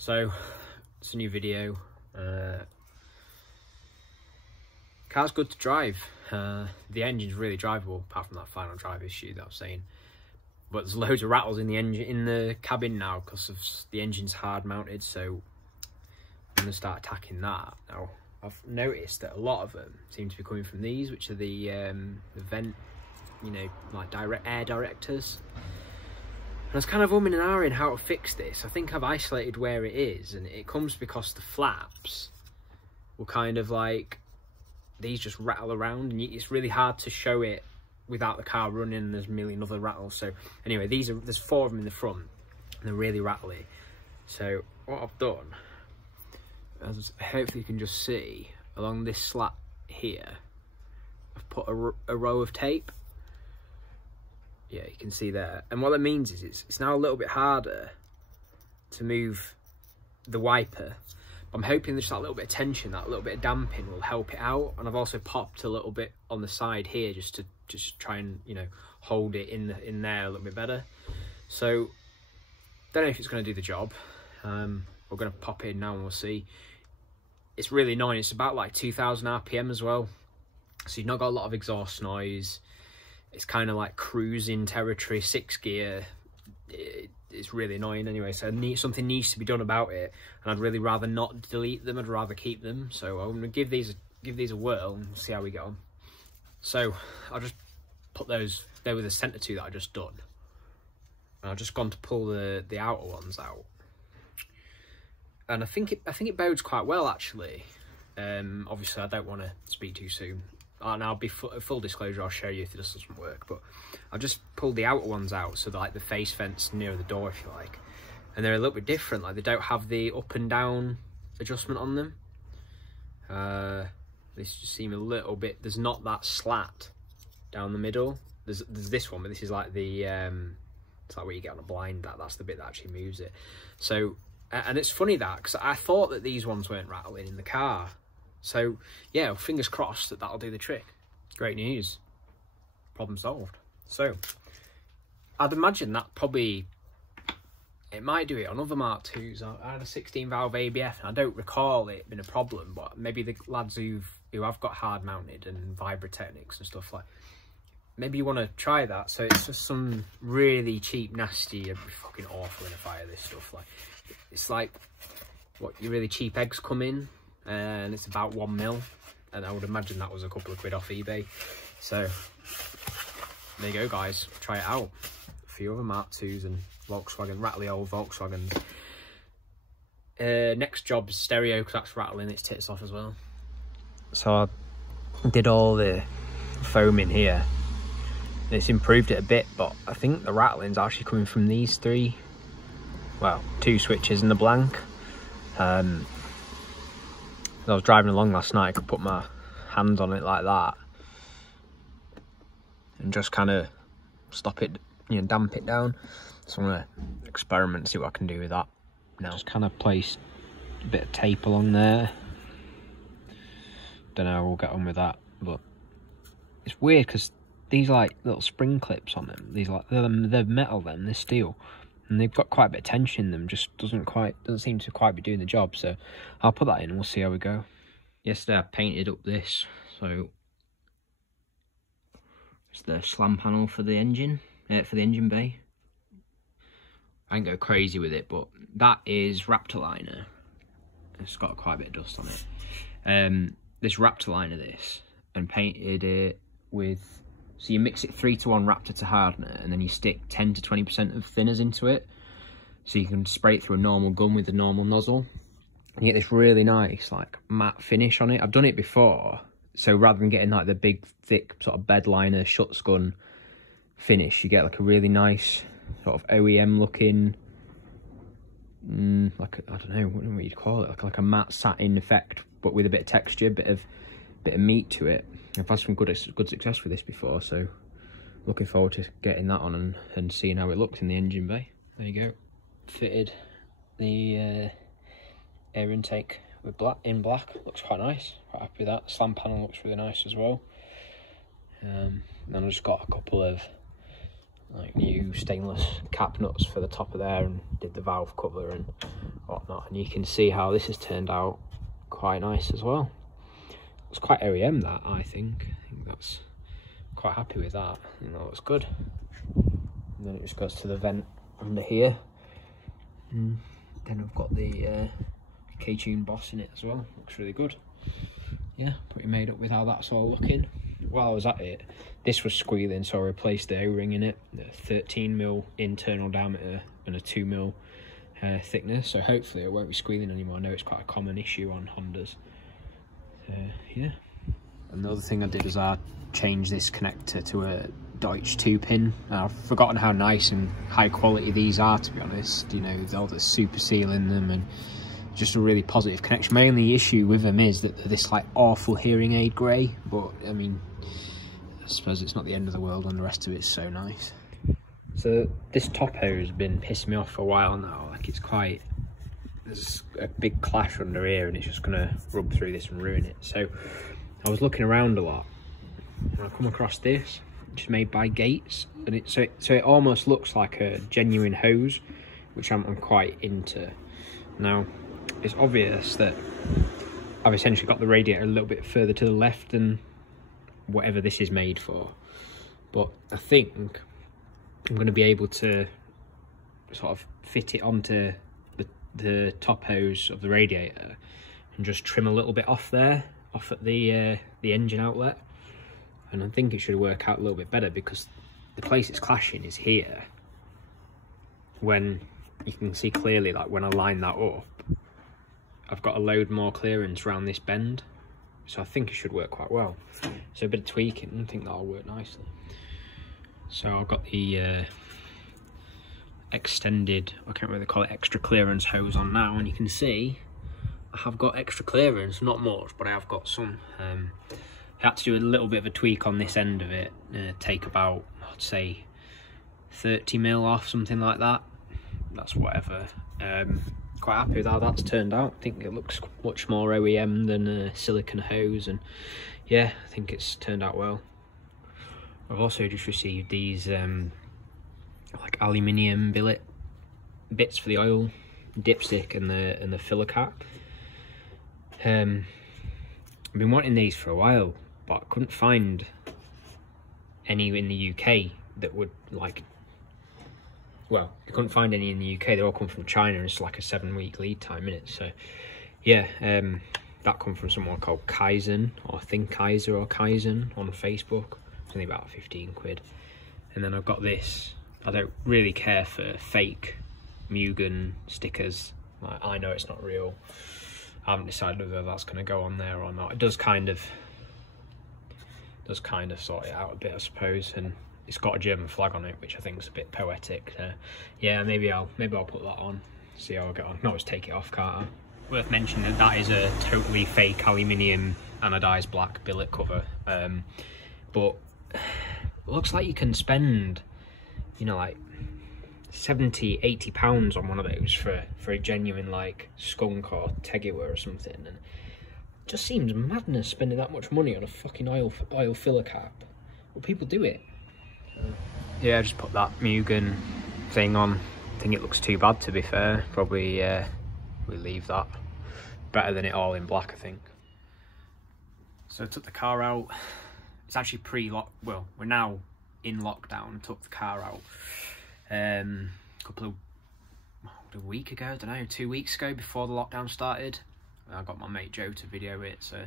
So it's a new video. Car's good to drive. The engine's really drivable, apart from that final drive issue that I was saying. But there's loads of rattles in the engine, in the cabin now, because of the engine's hard mounted. So I'm gonna start attacking that now. I've noticed that a lot of them seem to be coming from these, which are the vent, you know, like direct air directors. And I was kind of umming and ahhing how to fix this. I think I've isolated where it is, and it comes because the flaps were kind of like, these just rattle around, and it's really hard to show it without the car running, and there's a million other rattles. So anyway, there's 4 of them in the front, and they're really rattly. So what I've done, as hopefully you can just see, along this slat here, I've put a row of tape. Yeah, you can see there. And what that means is it's now a little bit harder to move the wiper. I'm hoping there's that little bit of tension, that little bit of damping will help it out. And I've also popped a little bit on the side here just to try and, you know, hold it in there a little bit better. So don't know if it's going to do the job. We're going to pop in now and we'll see. It's really annoying. It's about like 2000 RPM as well. So you've not got a lot of exhaust noise. It's kind of like cruising territory, 6 gear. It's really annoying anyway, so something needs to be done about it, and I'd really rather not delete them. I'd rather keep them. So I'm gonna give these a whirl and see how we get on. So I'll just put those there with the centre 2 that I just done, and I've just gone to pull the outer ones out, and I think it bodes quite well actually. Obviously I don't want to speak too soon. And I'll be full disclosure, I'll show you if this doesn't work, but I've just pulled the outer ones out, so that, like, the face vents near the door, if you like, and they're a little bit different. Like, they don't have the up and down adjustment on them. These just seem a little bit, there's not that slat down the middle. There's this one, but this is like the it's like where you get on a blind, that's the bit that actually moves it. So and it's funny that, because I thought that these ones weren't rattling in the car. So yeah, fingers crossed that that'll do the trick. Great news, problem solved. So I'd imagine that probably, it might do it on other Mark IIs. I had a 16 valve ABF and I don't recall it being a problem, but maybe the lads who have got hard mounted and Vibrotechnics and stuff, like, maybe you want to try that. So it's just some really cheap, nasty, it'd be fucking awful in a fire, this stuff. Like, it's like what your really cheap eggs come in, and it's about 1 mil, and I would imagine that was a couple of quid off eBay. So there you go, guys, try it out. A few other Mark IIs and Volkswagen, rattly old Volkswagens. Next job's stereo, because that's rattling its tits off as well. So I did all the foam in here, and it's improved it a bit, but I think the rattling's actually coming from these 3, well, 2 switches and the blank. I was driving along last night, I could put my hands on it like that and just kind of stop it, you know, damp it down. So I'm going to experiment, see what I can do with that now. Just kind of placed a bit of tape along there. Don't know how we'll get on with that, but it's weird because these like little spring clips on them, these like, they're metal then, they're steel, and they've got quite a bit of tension in them, just doesn't seem to quite be doing the job. So I'll put that in and we'll see how we go. Yesterday I painted up this, so it's the slam panel for the engine, for the engine bay. I didn't go crazy with it, but that is Raptor liner. It's got quite a bit of dust on it. This Raptor liner, this, and painted it with, so you mix it 3:1 Raptor to hardener, and then you stick 10 to 20% of thinners into it, so you can spray it through a normal gun with a normal nozzle, and you get this really nice like matte finish on it. I've done it before, so rather than getting like the big thick sort of bed liner Schutz gun finish, you get like a really nice sort of OEM looking, like I don't know what you'd call it, like a matte satin effect, but with a bit of texture, bit of meat to it. I've had some good success with this before, so looking forward to getting that on and seeing how it looks in the engine bay. There you go. Fitted the air intake with in black. Looks quite nice. Quite happy with that. Slam panel looks really nice as well. Then I just got a couple of like new stainless cap nuts for the top of there, and did the valve cover and whatnot, and you can see how this has turned out quite nice as well. It's quite OEM, that, I think that's quite happy with that. You know, it's good. And then it just goes to the vent under here, and then I've got the K20 Boss in it as well. Looks really good. Yeah, pretty made up with how that's all looking. While I was at it, this was squealing, so I replaced the O-ring in it, a 13mm internal diameter and a 2mm thickness, so hopefully it won't be squealing anymore. I know it's quite a common issue on Hondas. Yeah. Another thing I did is I changed this connector to a Deutsch 2-pin. I've forgotten how nice and high quality these are, to be honest. You know, all the super seal in them, and just a really positive connection. My only issue with them is that they're this like awful hearing aid grey, but I mean, I suppose it's not the end of the world when the rest of it's so nice. So this top hose has been pissing me off for a while now. Like, it's quite, there's a big clash under here, and it's just gonna rub through this and ruin it. So I was looking around a lot, and I come across this, which is made by Gates, and so it almost looks like a genuine hose, which I'm quite into. Now, it's obvious that I've essentially got the radiator a little bit further to the left than whatever this is made for, but I think I'm going to be able to sort of fit it onto the top hose of the radiator and just trim a little bit off there, off at the engine outlet, and I think it should work out a little bit better, because the place it's clashing is here. When you can see clearly, like when I line that up, I've got a load more clearance around this bend, so I think it should work quite well. So a bit of tweaking, I think that'll work nicely. So I've got the extended, I can't really call it, extra clearance hose on now, and you can see I have got extra clearance, not much, but I have got some. I had to do a little bit of a tweak on this end of it, take about, I'd say 30mm off, something like that. That's whatever. Quite happy with how that's turned out. I think it looks much more OEM than a silicone hose, and yeah, I think it's turned out well. I've also just received these like aluminium billet bits for the oil dipstick and the filler cap. I've been wanting these for a while, but I couldn't find any in the UK that would, like, well, I couldn't find any in the UK. They all come from China, and it's like a 7-week lead time in it. So yeah, that come from someone called Kaizen, or I think Kaiser or Kaizen on Facebook. It's only about 15 quid. And then I've got this. I don't really care for fake Mugen stickers. Like, I know it's not real. I haven't decided whether that's going to go on there or not. It does kind of sort it out a bit, I suppose, and it's got a German flag on it, which I think is a bit poetic. Yeah, maybe I'll put that on, see how I get on. No, just take it off, can't I? Worth mentioning that is a totally fake aluminium anodized black billet cover, but it looks like you can spend, you know, like 70-80 pounds on one of those for a genuine, like, skunk or tegular or something, and it just seems madness spending that much money on a fucking oil filler cap. But people do it. Yeah, I just put that Mugen thing on. I think it looks too bad, to be fair. Probably we leave that. Better than it all in black, I think. So I took the car out. It's actually pre-lock. Well, we're now in lockdown. Took the car out a week ago. I don't know, 2 weeks ago, before the lockdown started. I got my mate Joe to video it. So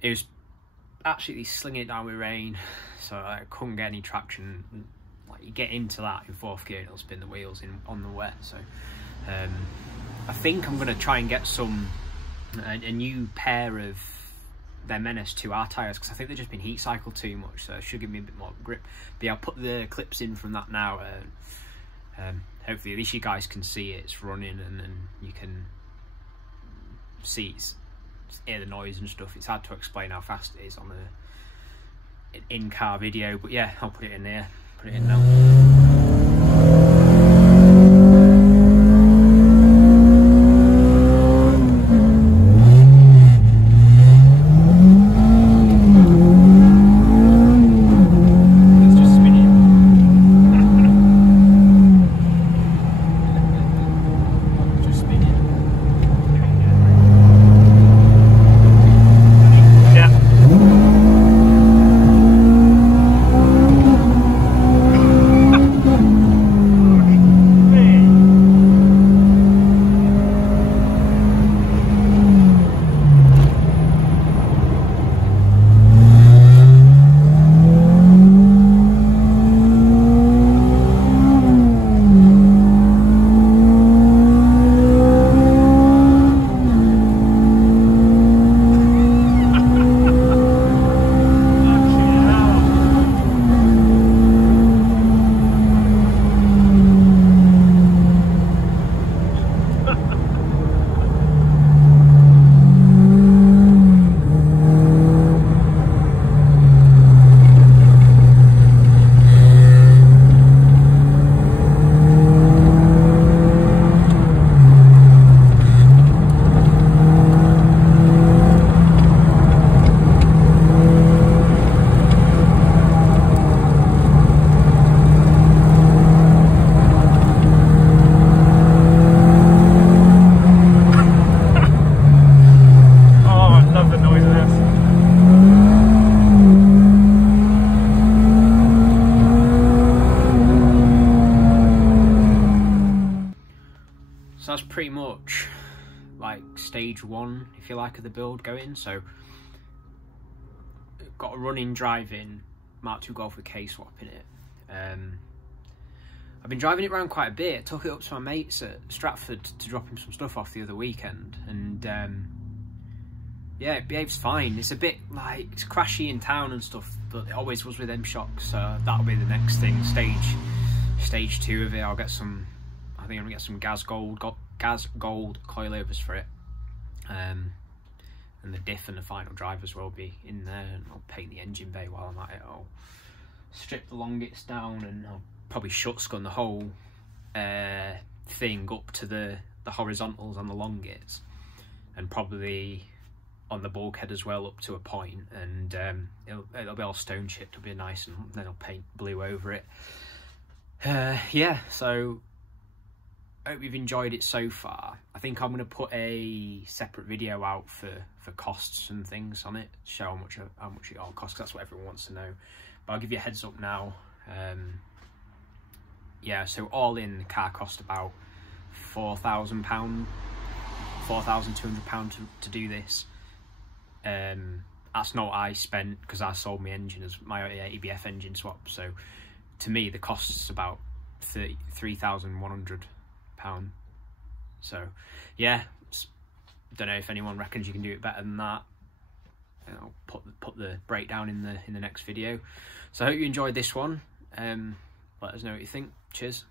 it was absolutely slinging it down with rain, so I couldn't get any traction. Like, you get into that in 4th gear, it'll spin the wheels on the wet. So I think I'm going to try and get a new pair of their Menace 2R tyres, because I think they've just been heat cycled too much, so it should give me a bit more grip. But yeah, I'll put the clips in from that now. Hopefully at least you guys can see it's running, and then you can see hear the noise and stuff. It's hard to explain how fast it is on an in-car video, but yeah, I'll put it in there. Put it in now. so that's pretty much like stage 1, if you like, of the build going. So got a running, driving Mark 2 Golf with K-swap in it. I've been driving it around quite a bit. Took it up to my mates at Stratford to drop him some stuff off the other weekend, and yeah, it behaves fine. It's a bit like, it's crashy in town and stuff, but it always was with M-shocks, so that'll be the next thing. Stage 2 of it, I'll get some, I think I'm gonna get some gas gold coilovers for it, and the diff and the final drivers will be in there, and I'll paint the engine bay while I'm at it. I'll strip the longits down, and I'll probably shotgun the whole thing up to the horizontals on the longits, and probably on the bulkhead as well up to a point, and it'll be all stone chipped. It'll be nice, and then I'll paint blue over it. Yeah, so I hope you've enjoyed it so far. I think I'm going to put a separate video out for costs and things on it, show how much it all costs, 'cause that's what everyone wants to know. But I'll give you a heads up now. Yeah, so all in, the car cost about £4,000, £4,200 to do this. That's not what I spent, because I sold my engine as my EBF engine swap. So to me, the cost's about £3,100. So yeah, don't know if anyone reckons you can do it better than that. I'll put the breakdown in the next video. So I hope you enjoyed this one. Let us know what you think. Cheers.